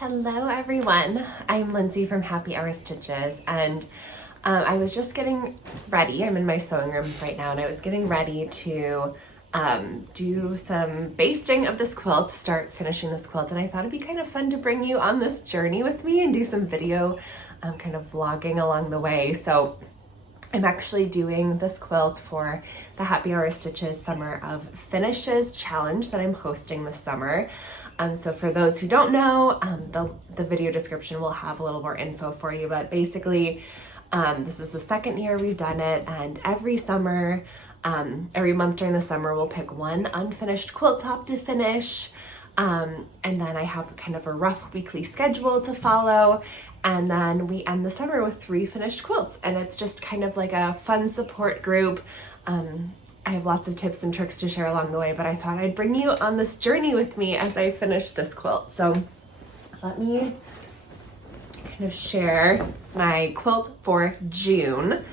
Hello everyone, I'm Lindsay from Happy Hour Stitches, and I was just getting ready. I'm in my sewing room right now, and I was getting ready to do some basting of this quilt, start finishing this quilt, and I thought it'd be kind of fun to bring you on this journey with me and do some video kind of vlogging along the way. So I'm actually doing this quilt for the Happy Hour Stitches Summer of Finishes challenge that I'm hosting this summer. So for those who don't know, the video description will have a little more info for you, but basically this is the second year we've done it, and every summer, every month during the summer, we'll pick one unfinished quilt top to finish, and then I have kind of a rough weekly schedule to follow, and then we end the summer with 3 finished quilts, and it's just kind of like a fun support group. I have lots of tips and tricks to share along the way, but I thought I'd bring you on this journey with me as I finish this quilt. So let me kind of share my quilt for June.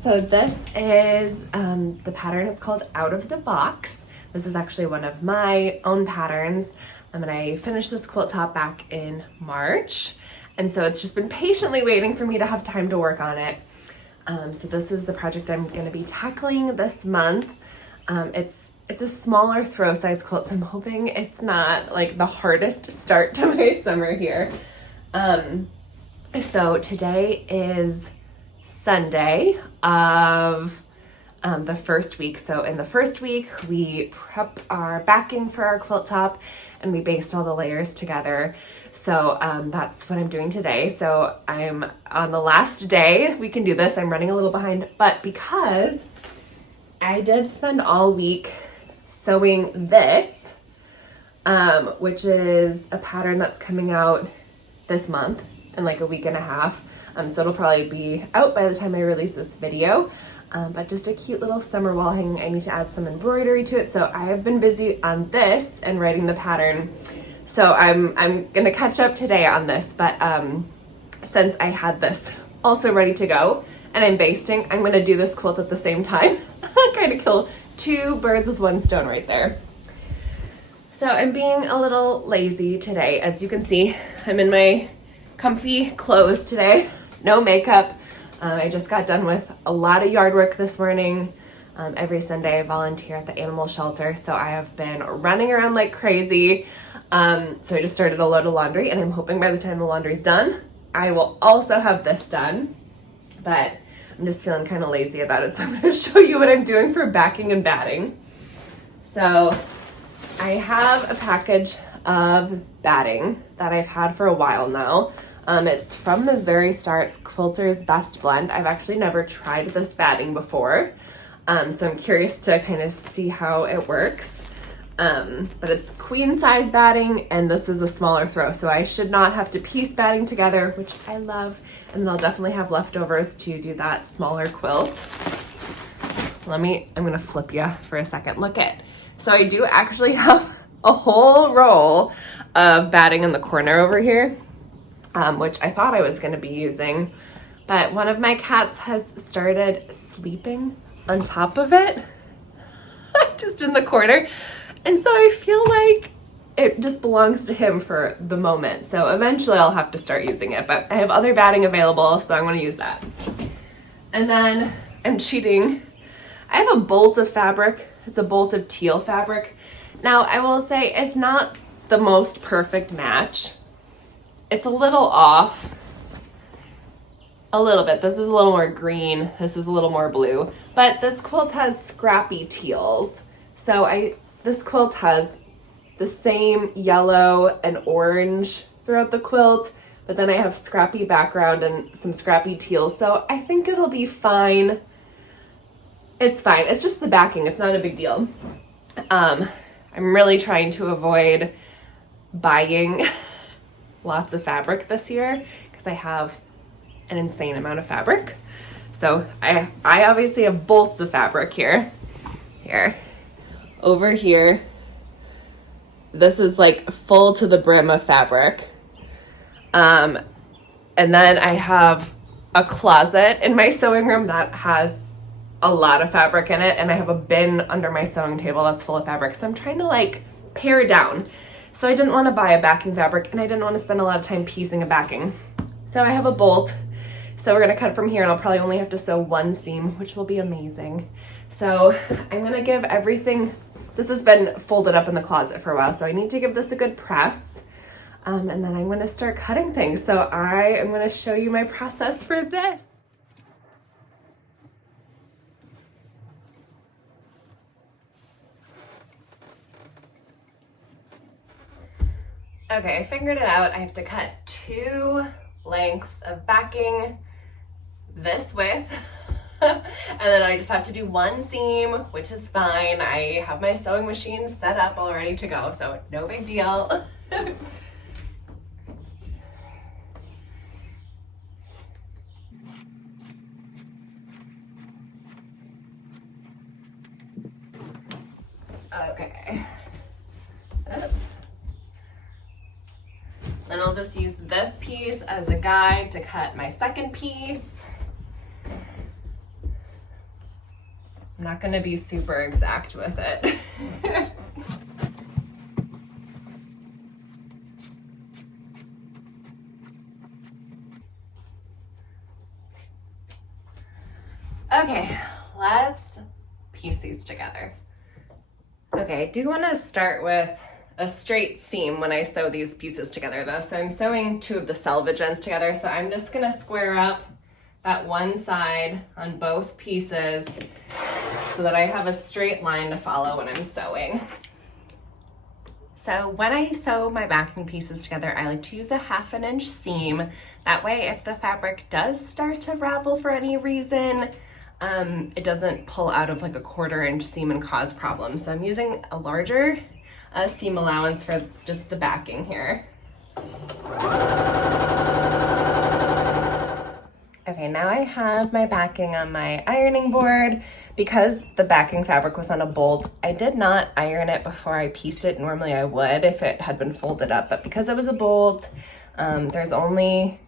So this is, the pattern is called Out of the Box. This is actually one of my own patterns. And I finished this quilt top back in March. And so it's just been patiently waiting for me to have time to work on it. So this is the project I'm going to be tackling this month. It's a smaller throw size quilt, so I'm hoping it's not like the hardest start to my summer here. So today is Sunday of the first week. So in the first week, we prep our backing for our quilt top and we baste all the layers together. So that's what I'm doing today. So I'm on the last day we can do this. I'm running a little behind, but because I did spend all week sewing this, which is a pattern that's coming out this month in like a week and a half. So it'll probably be out by the time I release this video. But just a cute little summer wall hanging. I need to add some embroidery to it. So I have been busy on this and writing the pattern. So I'm gonna catch up today on this, but since I had this also ready to go and I'm basting, I'm gonna do this quilt at the same time. Kind of kill 2 birds with 1 stone right there. So I'm being a little lazy today. As you can see, I'm in my comfy clothes today, no makeup. I just got done with a lot of yard work this morning. Every Sunday I volunteer at the animal shelter, so I have been running around like crazy. So I just started a load of laundry, and I'm hoping by the time the laundry's done, I will also have this done. But I'm just feeling kind of lazy about it, so I'm going to show you what I'm doing for backing and batting. So I have a package of batting that I've had for a while now. It's from Missouri Star. It's Quilter's Best Blend. I've actually never tried this batting before, so I'm curious to kind of see how it works. But it's queen size batting, and this is a smaller throw, so I should not have to piece batting together, which I love, and then I'll definitely have leftovers to do that smaller quilt. I'm gonna flip you for a second. Look at, so I do actually have a whole roll of batting in the corner over here, which I thought I was gonna be using, but one of my cats has started sleeping on top of it, just in the corner. And so I feel like it just belongs to him for the moment. So eventually I'll have to start using it, but I have other batting available, so I'm gonna use that. And then I'm cheating. I have a bolt of fabric. It's a bolt of teal fabric. Now I will say it's not the most perfect match. It's a little off, a little bit. This is a little more green. This is a little more blue, but this quilt has scrappy teals. So this quilt has the same yellow and orange throughout the quilt, but then I have scrappy background and some scrappy teals. So I think it'll be fine. It's fine. It's just the backing. It's not a big deal. I'm really trying to avoid buying lots of fabric this year because I have an insane amount of fabric. So I obviously have bolts of fabric here. Over here, this is like full to the brim of fabric. And then I have a closet in my sewing room that has a lot of fabric in it, and I have a bin under my sewing table that's full of fabric. So I'm trying to like pare down. So I didn't want to buy a backing fabric, and I didn't want to spend a lot of time piecing a backing. So I have a bolt. So we're gonna cut from here, and I'll probably only have to sew one seam, which will be amazing. So I'm gonna give everything, this has been folded up in the closet for a while, so I need to give this a good press. And then I'm gonna start cutting things. So I am gonna show you my process for this. Okay, I figured it out. I have to cut 2 lengths of backing this width. And then I just have to do 1 seam, which is fine. I have my sewing machine set up all ready to go, so no big deal. Okay. Then I'll just use this piece as a guide to cut my second piece. I'm not gonna be super exact with it. Okay, let's piece these together. Okay, I do want to start with a straight seam when I sew these pieces together though. So I'm sewing 2 of the selvage ends together. So I'm just gonna square up that one side on both pieces so that I have a straight line to follow when I'm sewing. So when I sew my backing pieces together, I like to use a 1/2 inch seam. That way, if the fabric does start to ravel for any reason, it doesn't pull out of like a 1/4 inch seam and cause problems. So I'm using a larger seam allowance for just the backing here. Okay, now I have my backing on my ironing board. Because the backing fabric was on a bolt, I did not iron it before I pieced it. Normally I would if it had been folded up, but because it was a bolt, there's only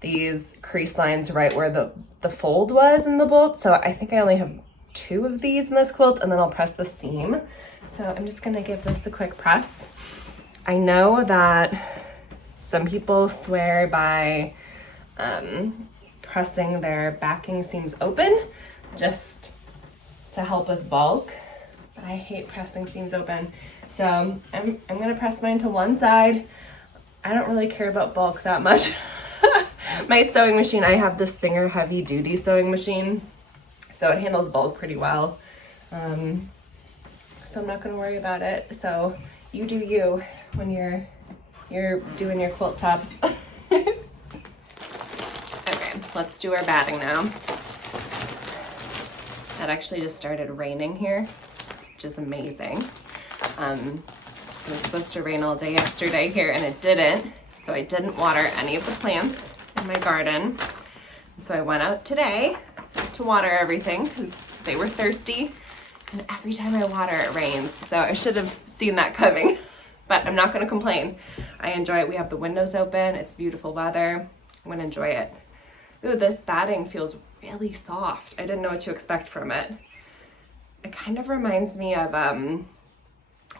these crease lines right where the fold was in the bolt. So I think I only have 2 of these in this quilt, and then I'll press the seam. So I'm just gonna give this a quick press. I know that some people swear by pressing their backing seams open just to help with bulk, but I hate pressing seams open. So I'm gonna press mine to one side. I don't really care about bulk that much. My sewing machine, I have the Singer heavy duty sewing machine, so it handles bulk pretty well. So I'm not gonna worry about it. So you do you when you're doing your quilt tops. Okay, let's do our batting now. It actually just started raining here, which is amazing. It was supposed to rain all day yesterday here and it didn't, so I didn't water any of the plants in my garden. So I went out today to water everything because they were thirsty, and every time I water it rains, so I should have seen that coming. But I'm not gonna complain. I enjoy it. We have the windows open, it's beautiful weather. I'm gonna enjoy it. Ooh, this batting feels really soft. I didn't know what to expect from it. It kind of reminds me of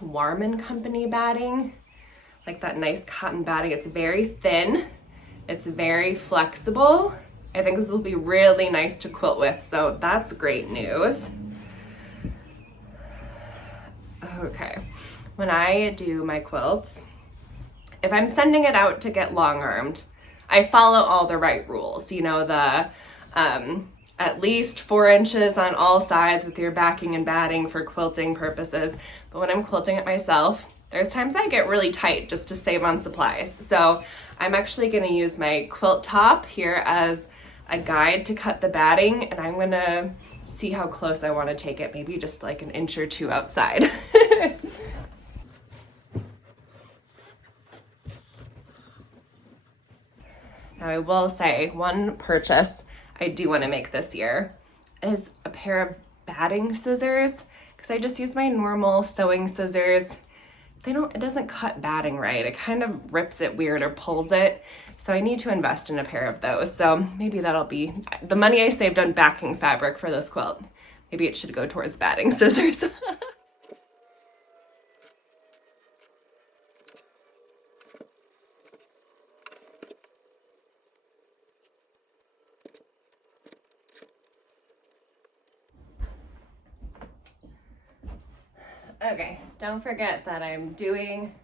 Warman Company batting, like that nice cotton batting. It's very thin, it's very flexible. I think this will be really nice to quilt with, so that's great news. Okay, when I do my quilts, if I'm sending it out to get long-armed, I follow all the right rules. You know, the at least 4 inches on all sides with your backing and batting for quilting purposes. But when I'm quilting it myself, there's times I get really tight just to save on supplies. So I'm actually gonna use my quilt top here as a guide to cut the batting, and I'm gonna see how close I wanna take it, maybe just like an inch or 2 outside. Now I will say one purchase I do want to make this year is a pair of batting scissors, because I just use my normal sewing scissors. It doesn't cut batting right. It kind of rips it weird or pulls it. So I need to invest in a pair of those. So maybe that'll be the money I saved on backing fabric for this quilt. Maybe it should go towards batting scissors. Okay, don't forget that I'm doing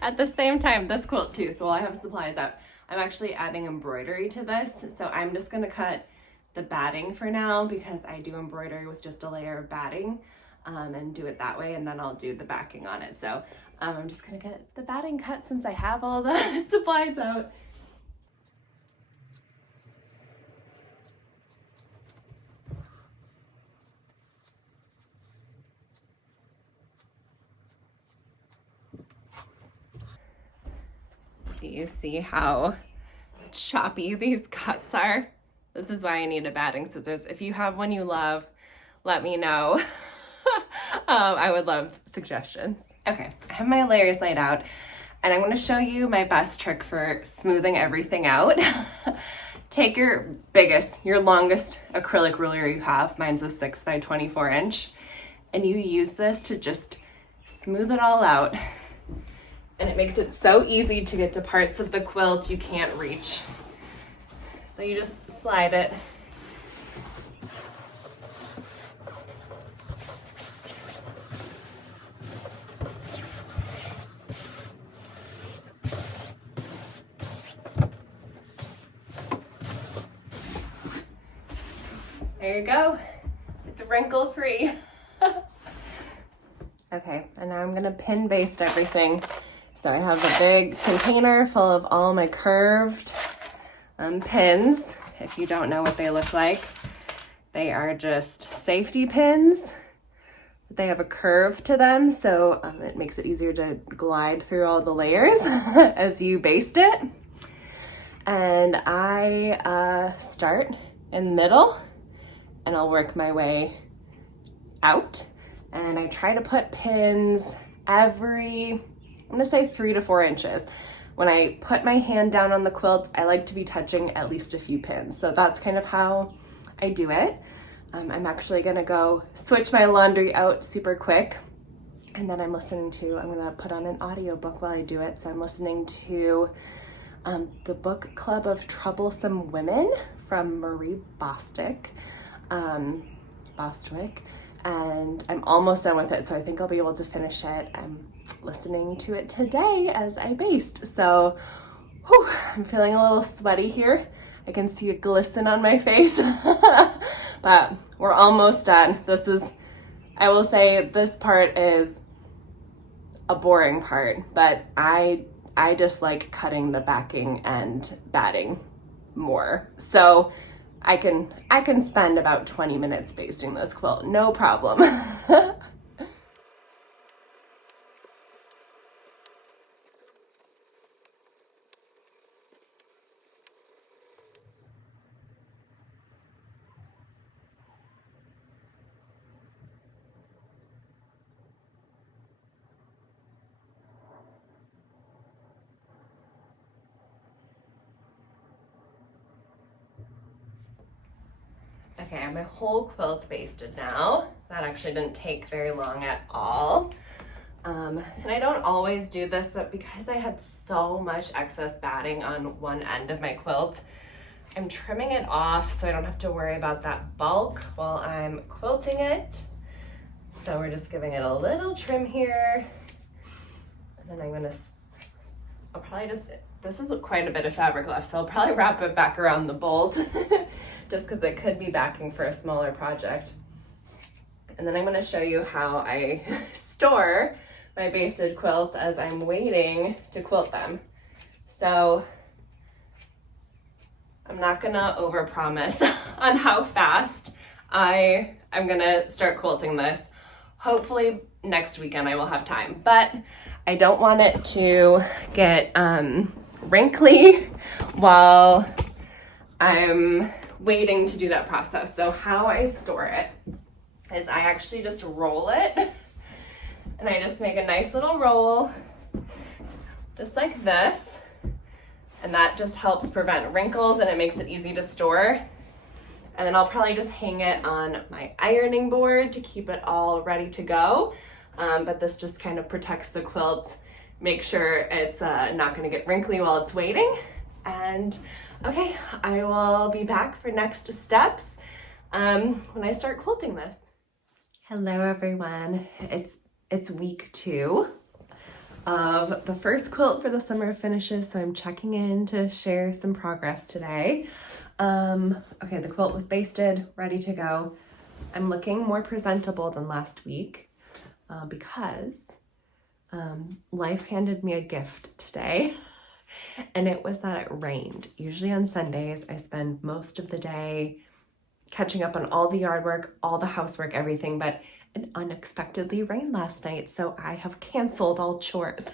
at the same time this quilt too, so while I have supplies out, I'm actually adding embroidery to this. So I'm just gonna cut the batting for now because I do embroidery with just a layer of batting and do it that way, and then I'll do the backing on it. So I'm just gonna get the batting cut since I have all the supplies out. Do you see how choppy these cuts are? This is why I need a batting scissors. If you have one you love, let me know. I would love suggestions. Okay, I have my layers laid out, and I'm gonna show you my best trick for smoothing everything out. Take your biggest, your longest acrylic ruler you have, mine's a 6 by 24 inch, and you use this to just smooth it all out. And it makes it so easy to get to parts of the quilt you can't reach. So you just slide it. There you go. It's wrinkle free. Okay, and now I'm gonna pin baste everything. So I have a big container full of all my curved pins. If you don't know what they look like, they are just safety pins. They have a curve to them, so it makes it easier to glide through all the layers as you baste it. And I start in the middle, and I'll work my way out. And I try to put pins every, I'm gonna say 3 to 4 inches. When I put my hand down on the quilt, I like to be touching at least a few pins. So that's kind of how I do it. I'm actually gonna go switch my laundry out super quick. And then I'm gonna put on an audiobook while I do it. So I'm listening to the Book Club of Troublesome Women from Marie Bostwick. And I'm almost done with it, so I think I'll be able to finish it. I'm listening to it today as I baste. So, whew, I'm feeling a little sweaty here. I can see a glisten on my face, but we're almost done. I will say this part is a boring part, but I just like cutting the backing and batting more. So I can spend about 20 minutes basting this quilt, no problem. Okay, I have my whole quilt basted now. That actually didn't take very long at all. And I don't always do this, but because I had so much excess batting on one end of my quilt, I'm trimming it off so I don't have to worry about that bulk while I'm quilting it. So we're just giving it a little trim here. And then I'll probably this is quite a bit of fabric left, so I'll probably wrap it back around the bolt just because it could be backing for a smaller project. And then I'm going to show you how I store my basted quilts as I'm waiting to quilt them. So I'm not going to overpromise on how fast I'm going to start quilting this. Hopefully next weekend I will have time, but I don't want it to get wrinkly while I'm waiting to do that process. So how I store it is I actually just roll it, and I just make a nice little roll just like this, and that just helps prevent wrinkles and it makes it easy to store. And then I'll probably just hang it on my ironing board to keep it all ready to go. But this just kind of protects the quilt, make sure it's not gonna get wrinkly while it's waiting. And okay, I will be back for next steps when I start quilting this. Hello everyone, it's week 2 of the first quilt for the summer finishes, so I'm checking in to share some progress today. Okay, the quilt was basted, ready to go. I'm looking more presentable than last week because life handed me a gift today, and it was that it rained. Usually on Sundays, I spend most of the day catching up on all the yard work, all the housework, everything, but it unexpectedly rained last night, so I have canceled all chores.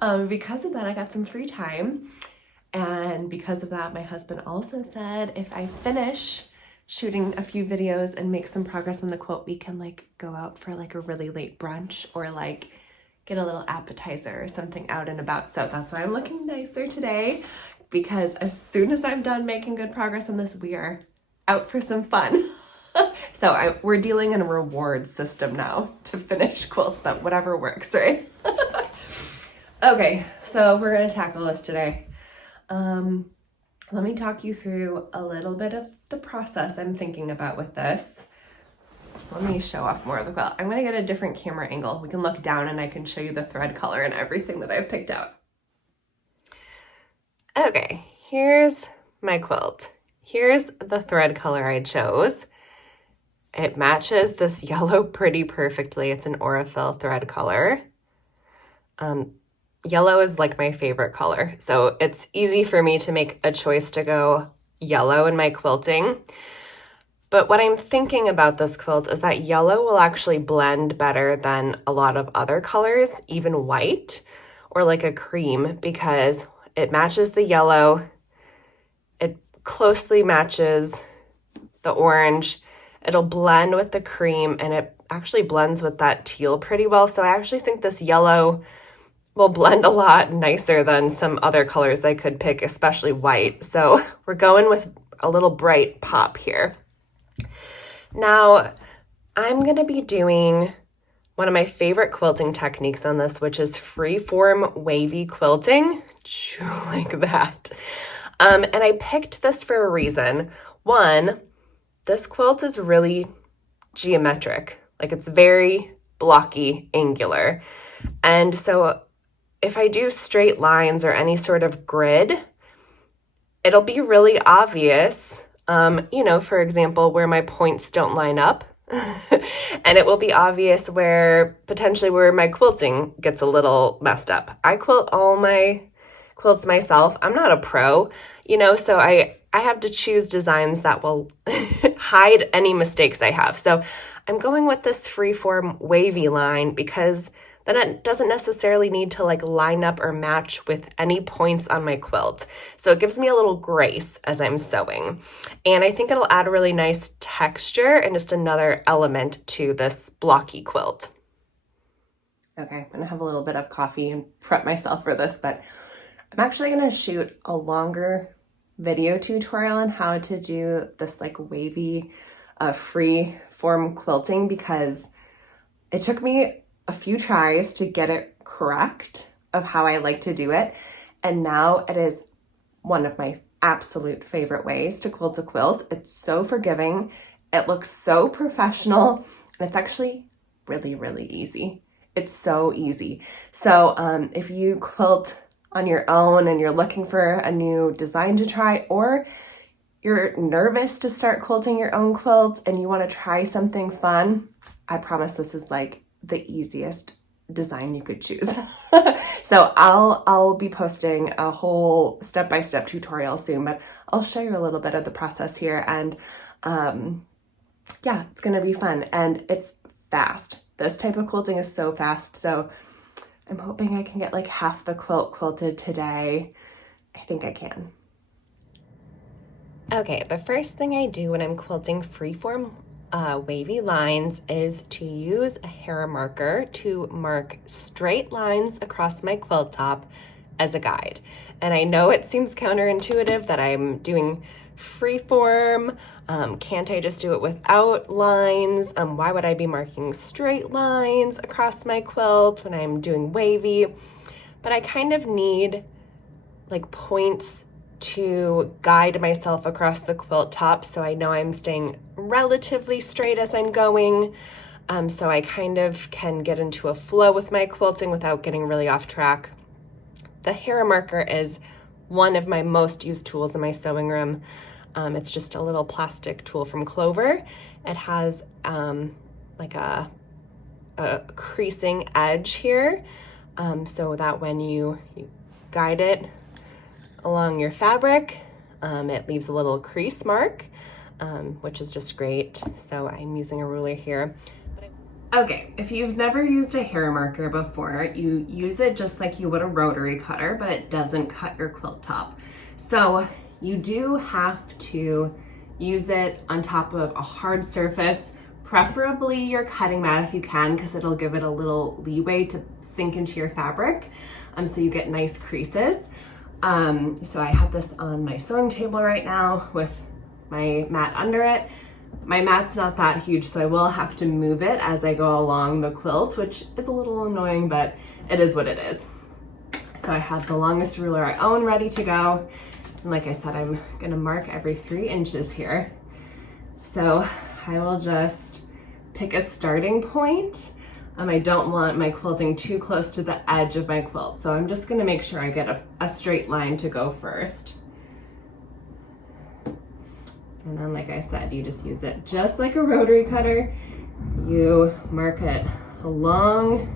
Because of that, I got some free time, and because of that, my husband also said if I finish shooting a few videos and make some progress on the quilt, we can like go out for like a really late brunch or like get a little appetizer or something out and about. So that's why I'm looking nicer today, because as soon as I'm done making good progress on this, we are out for some fun. So we're dealing in a reward system now to finish quilts, but whatever works, right? Okay, so we're gonna tackle this today. Let me talk you through a little bit of the process I'm thinking about with this. Let me show off more of the quilt. I'm gonna get a different camera angle. We can look down and I can show you the thread color and everything that I've picked out. Okay, here's my quilt. Here's the thread color I chose. It matches this yellow pretty perfectly. It's an Aurifil thread color. Yellow is like my favorite color, so it's easy for me to make a choice to go yellow in my quilting. But what I'm thinking about this quilt is that yellow will actually blend better than a lot of other colors, even white or like a cream, because it matches the yellow, it closely matches the orange, it'll blend with the cream, and it actually blends with that teal pretty well. So I actually think this yellow will blend a lot nicer than some other colors I could pick, especially white. So we're going with a little bright pop here. Now, I'm gonna be doing one of my favorite quilting techniques on this, which is freeform wavy quilting, like that. And I picked this for a reason. One, this quilt is really geometric, like it's very blocky, angular. And so if I do straight lines or any sort of grid, it'll be really obvious, for example, where my points don't line up. And it will be obvious where my quilting gets a little messed up. I quilt all my quilts myself. I'm not a pro, so I have to choose designs that will hide any mistakes I have. So I'm going with this freeform wavy line because then it doesn't necessarily need to like line up or match with any points on my quilt. So it gives me a little grace as I'm sewing. And I think it'll add a really nice texture and just another element to this blocky quilt. Okay, I'm gonna have a little bit of coffee and prep myself for this, but I'm actually gonna shoot a longer video tutorial on how to do this like wavy free form quilting, because it took me a few tries to get it correct of how I like to do it, and now it is one of my absolute favorite ways to quilt a quilt. It's so forgiving, it looks so professional, and it's actually really, really easy. It's so easy. So if you quilt on your own and you're looking for a new design to try, or you're nervous to start quilting your own quilt and you want to try something fun, I promise this is like the easiest design you could choose. So I'll be posting a whole step-by-step tutorial soon, but I'll show you a little bit of the process here, and yeah, it's gonna be fun, and it's fast. This type of quilting is so fast, so I'm hoping I can get like half the quilt quilted today. I think I can. Okay, the first thing I do when I'm quilting freeform wavy lines is to use a hair marker to mark straight lines across my quilt top as a guide. And I know it seems counterintuitive that I'm doing freeform? Can't I just do it without lines? Why would I be marking straight lines across my quilt when I'm doing wavy? But I kind of need like points to guide myself across the quilt top so I know I'm staying relatively straight as I'm going. So I kind of can get into a flow with my quilting without getting really off track. The hair marker is one of my most used tools in my sewing room. It's just a little plastic tool from Clover. It has like a creasing edge here, so that when you guide it along your fabric, it leaves a little crease mark, which is just great. So I'm using a ruler here. Okay, if you've never used a hair marker before, you use it just like you would a rotary cutter, but it doesn't cut your quilt top. So you do have to use it on top of a hard surface, preferably your cutting mat if you can, because it'll give it a little leeway to sink into your fabric, so you get nice creases. So I have this on my sewing table right now with my mat under it. My mat's not that huge, so I will have to move it as I go along the quilt, which is a little annoying, but it is what it is. So I have the longest ruler I own ready to go. And like I said, I'm gonna mark every 3 inches here. So I will just pick a starting point. I don't want my quilting too close to the edge of my quilt, so I'm just gonna make sure I get a straight line to go first. And then, like I said, you just use it just like a rotary cutter. You mark it along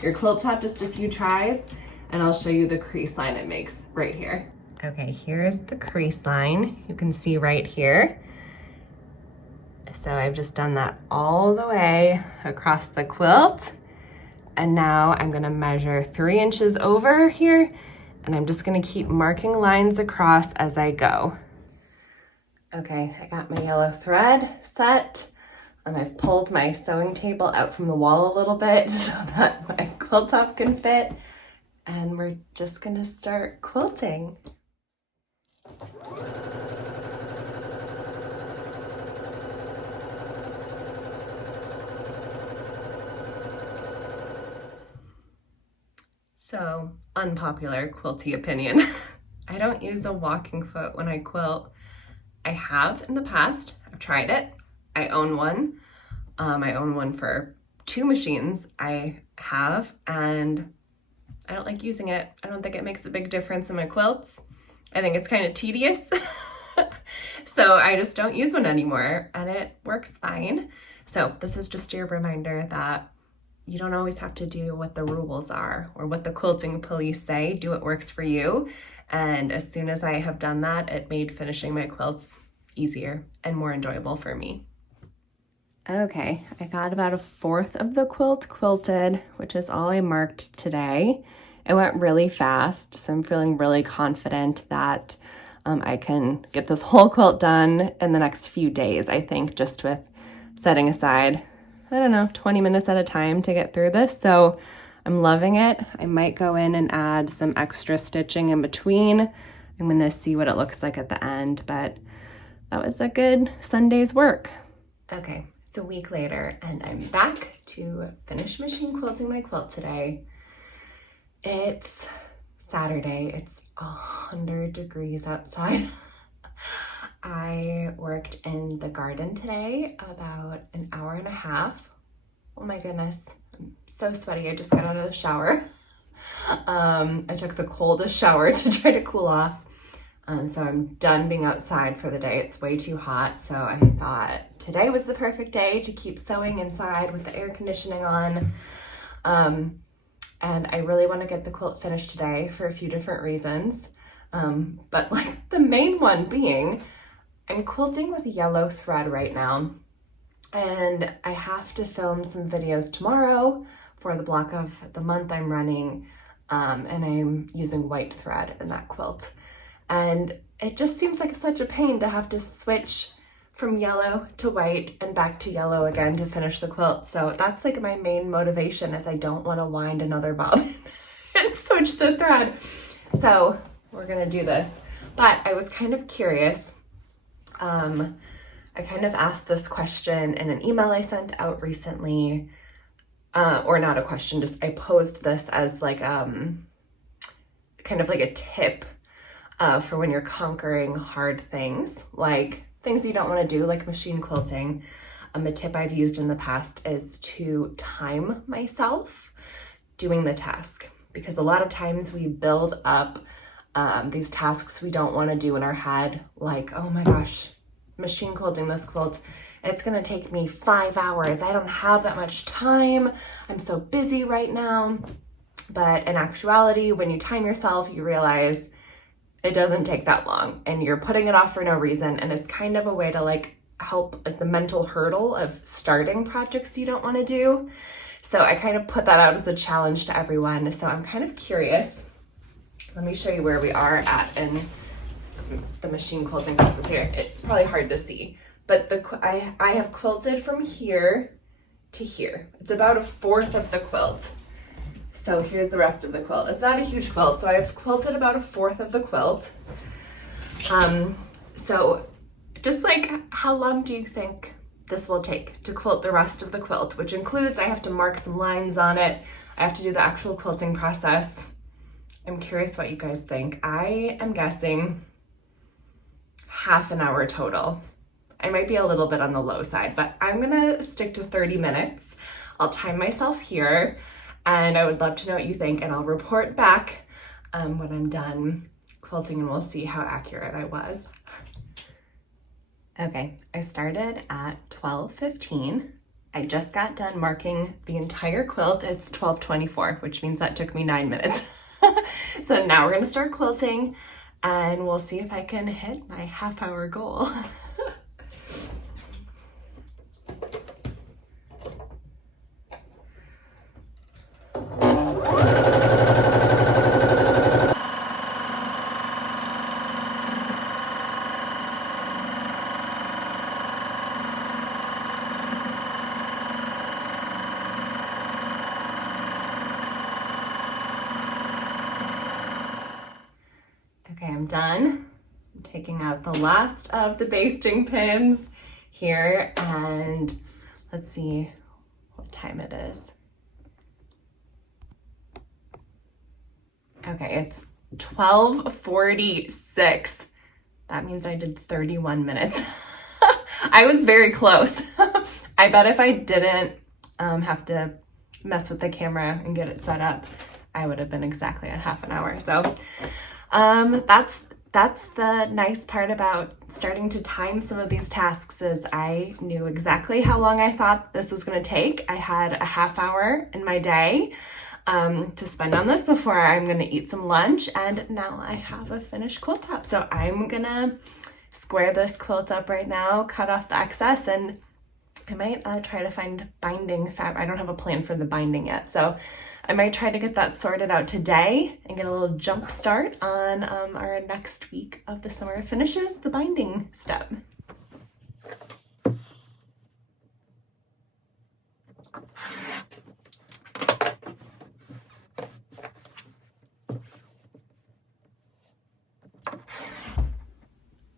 your quilt top just a few tries, and I'll show you the crease line it makes right here. Okay, here's the crease line. You can see right here. So I've just done that all the way across the quilt. And now I'm gonna measure 3 inches over here, and I'm just gonna keep marking lines across as I go. Okay, I got my yellow thread set. I've pulled my sewing table out from the wall a little bit so that my quilt top can fit. And we're just gonna start quilting. So, unpopular quilty opinion. I don't use a walking foot when I quilt. I have in the past. I've tried it. I own one. I own one for 2 machines I have, and I don't like using it. I don't think it makes a big difference in my quilts. I think it's kind of tedious. So I just don't use one anymore, and it works fine. So this is just your reminder that you don't always have to do what the rules are or what the quilting police say. Do what works for you. And as soon as I have done that, it made finishing my quilts easier and more enjoyable for me. Okay, I got about 1/4 of the quilt quilted, which is all I marked today. It went really fast, so I'm feeling really confident that I can get this whole quilt done in the next few days, I think, just with setting aside, I don't know, 20 minutes at a time to get through this. So I'm loving it. I might go in and add some extra stitching in between. I'm gonna see what it looks like at the end, but that was a good Sunday's work. Okay, it's a week later and I'm back to finish machine quilting my quilt today. It's Saturday, it's 100 degrees outside. I worked in the garden today about an hour and a half. Oh my goodness, I'm so sweaty. I just got out of the shower. I took the coldest shower to try to cool off. So I'm done being outside for the day. It's way too hot. So I thought today was the perfect day to keep sewing inside with the air conditioning on. And I really want to get the quilt finished today for a few different reasons. But like the main one being, I'm quilting with yellow thread right now. And I have to film some videos tomorrow for the block of the month I'm running. And I'm using white thread in that quilt. And it just seems like such a pain to have to switch from yellow to white and back to yellow again to finish the quilt. So that's like my main motivation, is I don't want to wind another bobbin and switch the thread. So we're gonna do this. But I was kind of curious I kind of asked this question in an email I sent out recently, or not a question, just I posed this as like kind of like a tip for when you're conquering hard things, like things you don't want to do, like machine quilting. A tip I've used in the past is to time myself doing the task, because a lot of times we build up these tasks we don't want to do in our head, like, oh my gosh, machine quilting this quilt, it's gonna take me 5 hours. I don't have that much time. I'm so busy right now. But in actuality, when you time yourself, you realize it doesn't take that long and you're putting it off for no reason. And it's kind of a way to like help like the mental hurdle of starting projects you don't want to do. So I kind of put that out as a challenge to everyone. So I'm kind of curious. Let me show you where we are at in the machine quilting process here. It's probably hard to see, but I have quilted from here to here. It's about 1/4 of the quilt. So here's the rest of the quilt. It's not a huge quilt, so I've quilted about 1/4 of the quilt. So just like, how long do you think this will take to quilt the rest of the quilt, which includes I have to mark some lines on it. I have to do the actual quilting process. I'm curious what you guys think. I am guessing half an hour total. I might be a little bit on the low side, but I'm gonna stick to 30 minutes. I'll time myself here, and I would love to know what you think, and I'll report back when I'm done quilting, and we'll see how accurate I was. Okay, I started at 12:15. I just got done marking the entire quilt. It's 12:24, which means that took me 9 minutes. So now we're gonna start quilting and we'll see if I can hit my half-hour goal. Okay, I'm done. I'm taking out the last of the basting pins here, and let's see what time it is. Okay, it's 12:46. That means I did 31 minutes. I was very close. I bet if I didn't have to mess with the camera and get it set up, I would have been exactly at half an hour. So that's the nice part about starting to time some of these tasks, is I knew exactly how long I thought this was going to take. I had a half hour in my day to spend on this before I'm going to eat some lunch, and now I have a finished quilt top. So I'm gonna square this quilt up right now, cut off the excess, and I might try to find binding fabric. I don't have a plan for the binding yet, so I might try to get that sorted out today and get a little jump start on our next week of the summer finishes, the binding step.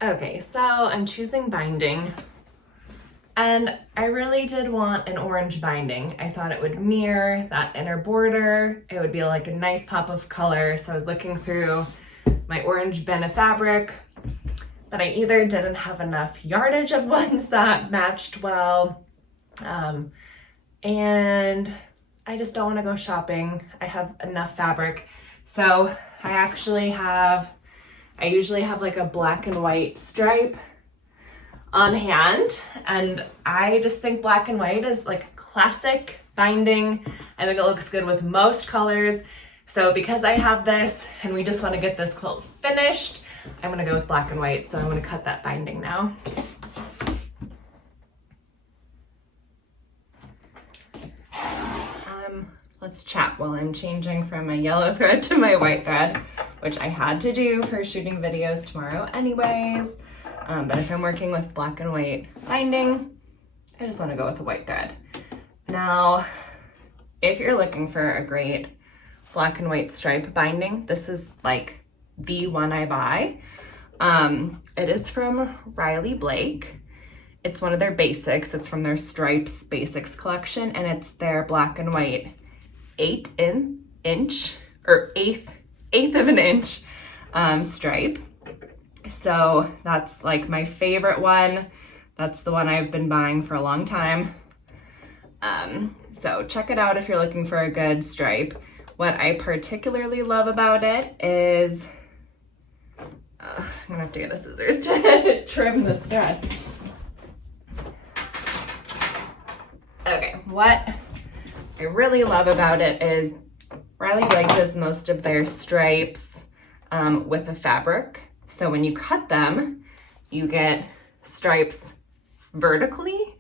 Okay, so I'm choosing binding, and I really did want an orange binding. I thought it would mirror that inner border. It would be like a nice pop of color. So I was looking through my orange bin of fabric, but I either didn't have enough yardage of ones that matched well, and I just don't want to go shopping. I have enough fabric. So I usually have like a black and white stripe on hand, and I just think black and white is like classic binding. I think it looks good with most colors. So because I have this and we just want to get this quilt finished, I'm gonna go with black and white. So I'm gonna cut that binding now. Let's chat while I'm changing from my yellow thread to my white thread, which I had to do for shooting videos tomorrow anyways. But if I'm working with black and white binding, I just want to go with the white thread. Now, if you're looking for a great black and white stripe binding, this is like the one I buy. It is from Riley Blake. It's one of their basics. It's from their Stripes Basics collection, and it's their black and white eighth of an inch stripe. So that's like my favorite one. That's the one I've been buying for a long time. So check it out if you're looking for a good stripe. What I particularly love about it is, I'm gonna have to get a scissors to trim this thread. Okay, what I really love about it is Riley Blake does most of their stripes with a fabric. So when you cut them, you get stripes vertically,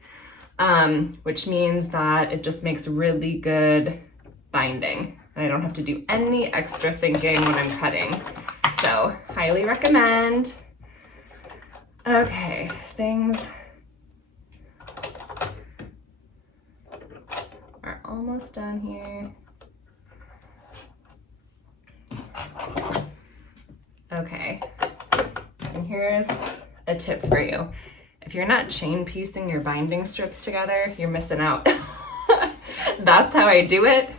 which means that it just makes really good binding. And I don't have to do any extra thinking when I'm cutting. So highly recommend. Okay, things are almost done here. Okay, and here's a tip for you. If you're not chain piecing your binding strips together, you're missing out. That's how I do it,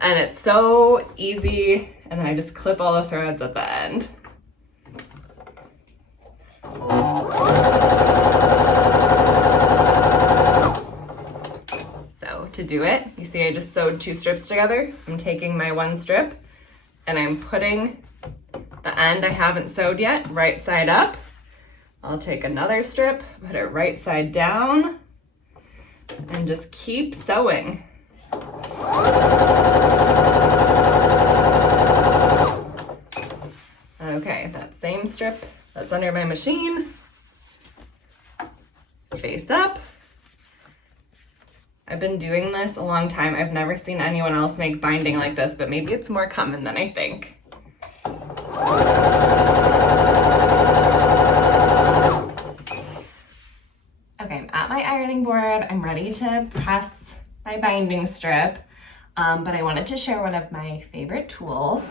and it's so easy, and then I just clip all the threads at the end. So to do it, you see I just sewed 2 strips together. I'm taking my one strip and I'm putting the end I haven't sewed yet right side up. I'll take another strip, put it right side down, and just keep sewing. Okay, that same strip that's under my machine, face up. I've been doing this a long time. I've never seen anyone else make binding like this, but maybe it's more common than I think. Okay, I'm at my ironing board. I'm ready to press my binding strip, but I wanted to share one of my favorite tools.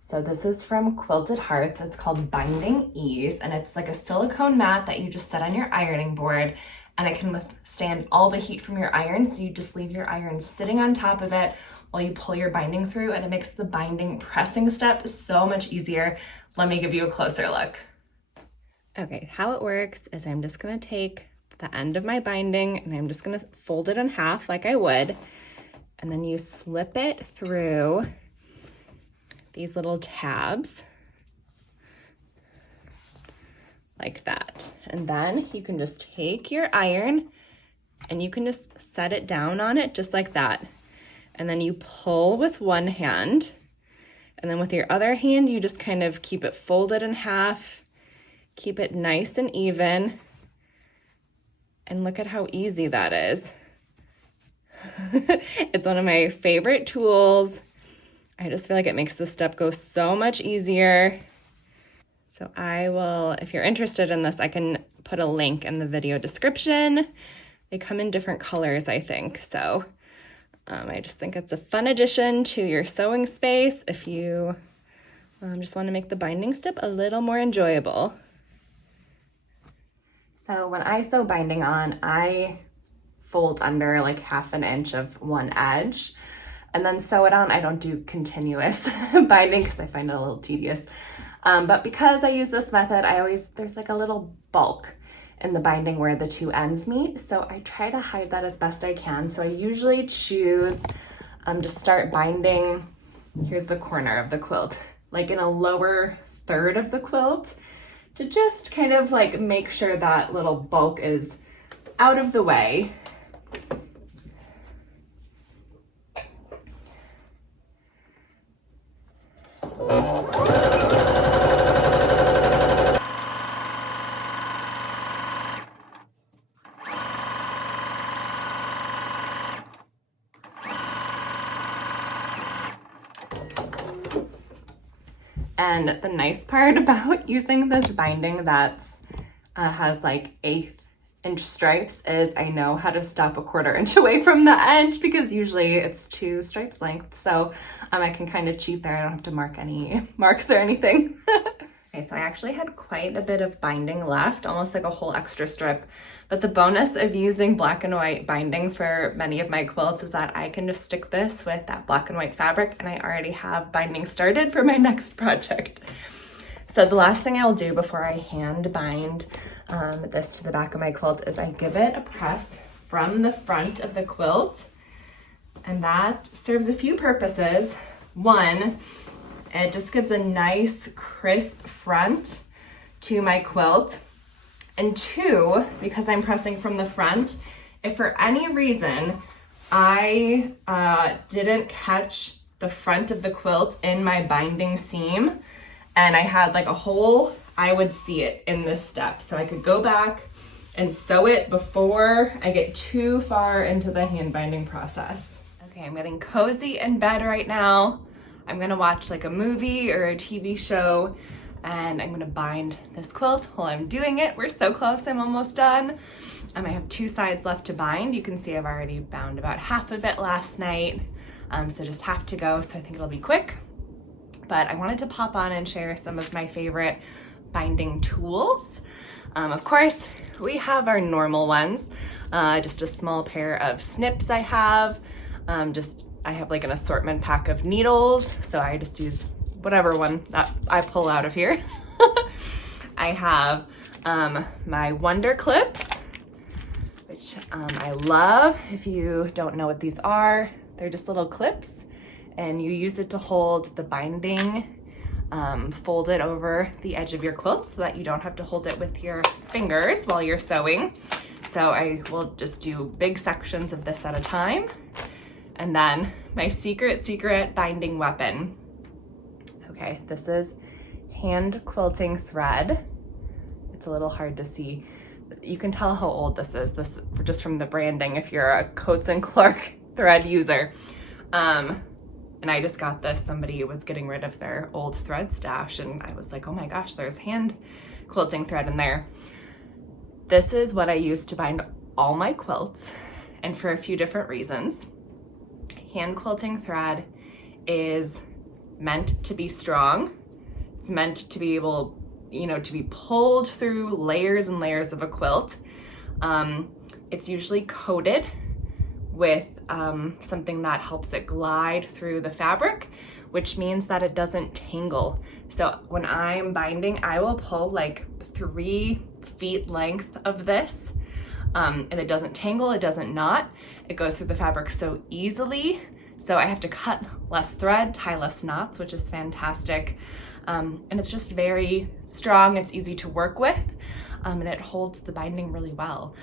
So this is from Quilted Hearts. It's called Binding Ease, and it's like a silicone mat that you just set on your ironing board, and it can withstand all the heat from your iron. So you just leave your iron sitting on top of it while you pull your binding through, and it makes the binding pressing step so much easier. Let me give you a closer look. Okay, how it works is I'm just gonna take the end of my binding and I'm just gonna fold it in half like I would, and then you slip it through these little tabs like that. And then you can just take your iron and you can just set it down on it just like that. And then you pull with one hand, and then with your other hand, you just kind of keep it folded in half, keep it nice and even. And look at how easy that is. It's one of my favorite tools. I just feel like it makes this step go so much easier. So I will, if you're interested in this, I can put a link in the video description. They come in different colors, I think. So I just think it's a fun addition to your sewing space if you just want to make the binding step a little more enjoyable. So when I sew binding on, I fold under like 1/2 inch of one edge and then sew it on. I don't do continuous binding because I find it a little tedious. But because I use this method, there's like a little bulk in the binding where the 2 ends meet. So I try to hide that as best I can. So I usually choose to start binding, here's the corner of the quilt, like in a lower third of the quilt, to just kind of like make sure that little bulk is out of the way. And the nice part about using this binding that has like 1/8 inch stripes is I know how to stop 1/4 inch away from the edge, because usually it's 2 stripes length. So I can kind of cheat there. I don't have to mark any marks or anything. Okay, so I actually had quite a bit of binding left, almost like a whole extra strip. But the bonus of using black and white binding for many of my quilts is that I can just stick this with that black and white fabric, and I already have binding started for my next project. So the last thing I'll do before I hand bind this to the back of my quilt is I give it a press from the front of the quilt, and that serves a few purposes. One, it just gives a nice crisp front to my quilt. And two, because I'm pressing from the front, if for any reason I didn't catch the front of the quilt in my binding seam and I had like a hole, I would see it in this step. So I could go back and sew it before I get too far into the hand binding process. Okay, I'm getting cozy in bed right now. I'm gonna watch like a movie or a TV show, and I'm gonna bind this quilt while I'm doing it. We're so close, I'm almost done. I have 2 sides left to bind. You can see I've already bound about half of it last night, so just half to go, so I think it'll be quick. But I wanted to pop on and share some of my favorite binding tools. Of course, we have our normal ones, just a small pair of snips I have, I have like an assortment pack of needles, so I just use whatever one that I pull out of here. I have my Wonder Clips, which I love. If you don't know what these are, they're just little clips, and you use it to hold the binding folded over the edge of your quilt so that you don't have to hold it with your fingers while you're sewing. So I will just do big sections of this at a time. And then my secret binding weapon. Okay, this is hand quilting thread. It's a little hard to see. You can tell how old this is, this just from the branding if you're a Coats and Clark thread user. And I just got this, somebody was getting rid of their old thread stash, and I was like, oh my gosh, there's hand quilting thread in there. This is what I use to bind all my quilts, and for a few different reasons. Hand quilting thread is meant to be strong. It's meant to be able, to be pulled through layers and layers of a quilt. It's usually coated with something that helps it glide through the fabric, which means that it doesn't tangle. So when I'm binding, I will pull like 3 feet length of this, and it doesn't tangle, it doesn't knot. It goes through the fabric so easily. So I have to cut less thread, tie less knots, which is fantastic. And it's just very strong, it's easy to work with, and it holds the binding really well.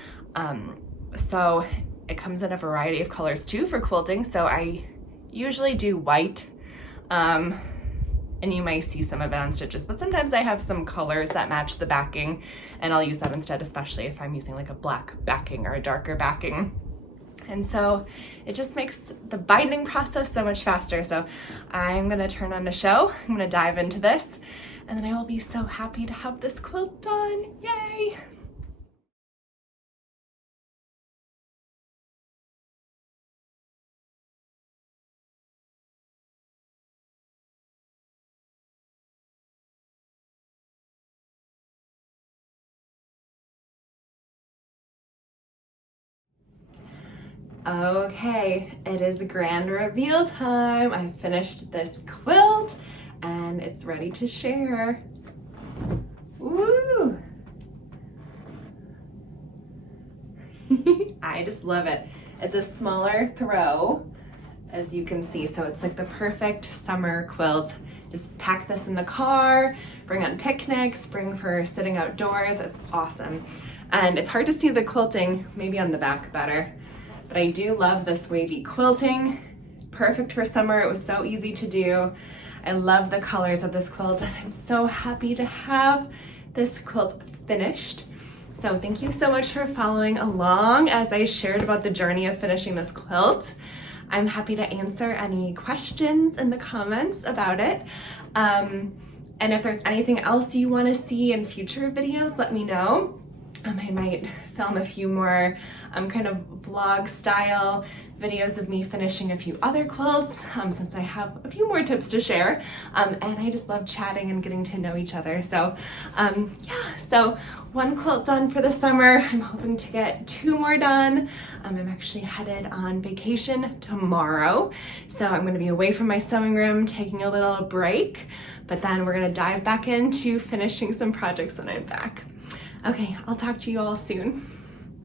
So it comes in a variety of colors too for quilting. So I usually do white, and you might see some of it on stitches, but sometimes I have some colors that match the backing, and I'll use that instead, especially if I'm using like a black backing or a darker backing. And so it just makes the binding process so much faster. So I'm gonna turn on the show, I'm gonna dive into this, and then I will be so happy to have this quilt done, yay! Okay, it is grand reveal time. I finished this quilt and it's ready to share. Woo! I just love it. It's a smaller throw, as you can see, so it's like the perfect summer quilt. Just pack this in the car, bring on picnics, bring for sitting outdoors. It's awesome. And it's hard to see the quilting, maybe on the back better. But I do love this wavy quilting. Perfect for summer, it was so easy to do. I love the colors of this quilt, and I'm so happy to have this quilt finished. So thank you so much for following along as I shared about the journey of finishing this quilt. I'm happy to answer any questions in the comments about it. And if there's anything else you want to see in future videos, let me know. I might film a few more kind of vlog style videos of me finishing a few other quilts since I have a few more tips to share. And I just love chatting and getting to know each other. So yeah, so one quilt done for the summer. I'm hoping to get 2 more done. I'm actually headed on vacation tomorrow. So I'm gonna be away from my sewing room, taking a little break, but then we're gonna dive back into finishing some projects when I'm back. Okay, I'll talk to you all soon.